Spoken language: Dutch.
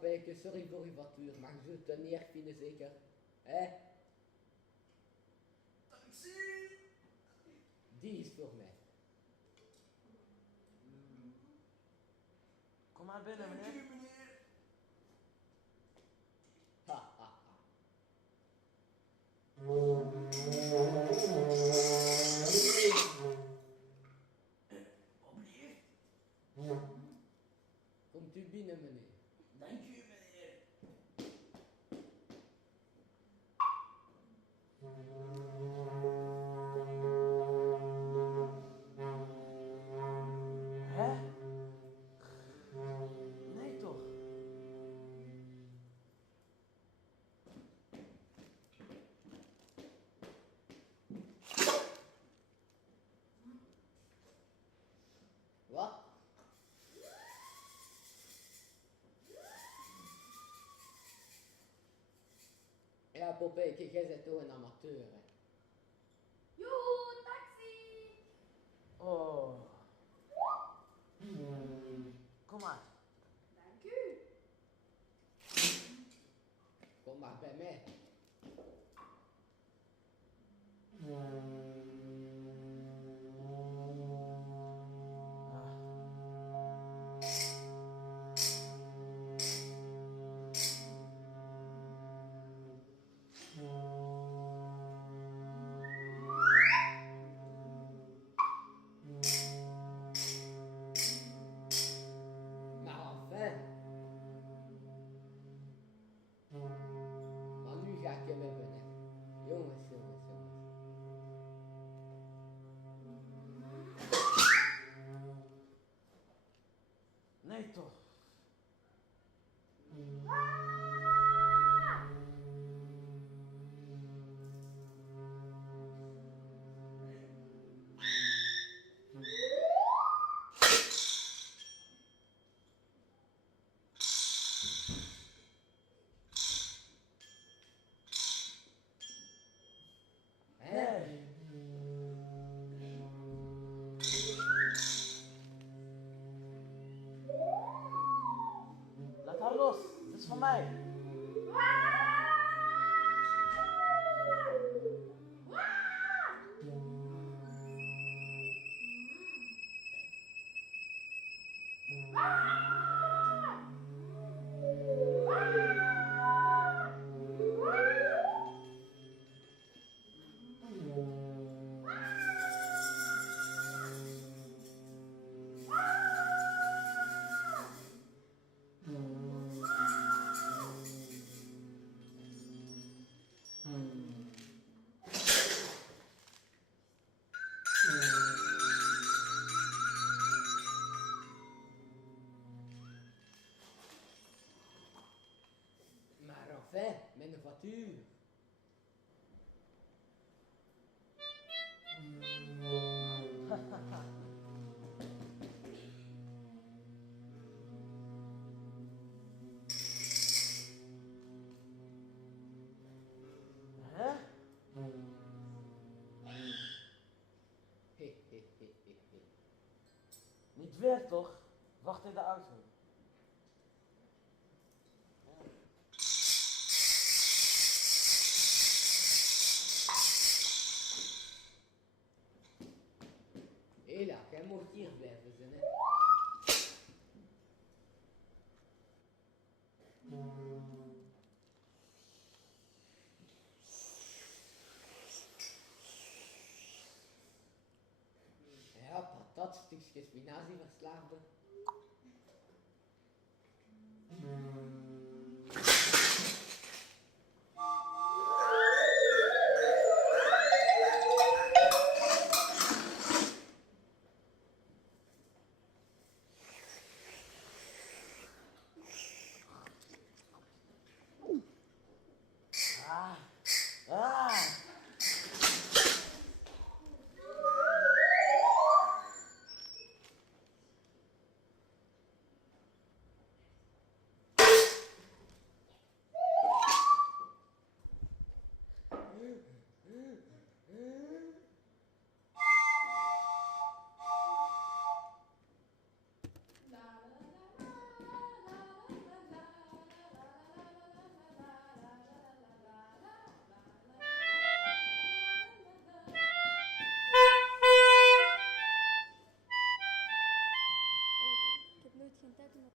Popijke, sorry voor uw factuur, maar je zult het niet erg vinden zeker. Hé? Taxi! Die is voor mij. Kom maar binnen, Dank meneer. u, meneer. Ha ha ha. Alsjeblieft. Komt u binnen, meneer. Dank u, meneer. Hè? Nee toch? Wat? Ja, Popijke, jij bent toch een amateur, hè? Joe, taxi! Oh. Kom maar. Dank u. Kom maar bij mij. Maar enfin. Maar nu ga ik je met binnen. Jongens, jongens, jongens. Nee toch? Hè? Nee. Laat haar los. Het is van mij. Maar enfin, mijn factuur. Hè? He, he, he, he, he. Niet weer toch? Wacht in de auto. Hela, jij mocht hier blijven zijn, hè? Ja, patat, stukje spinazie verslaafde.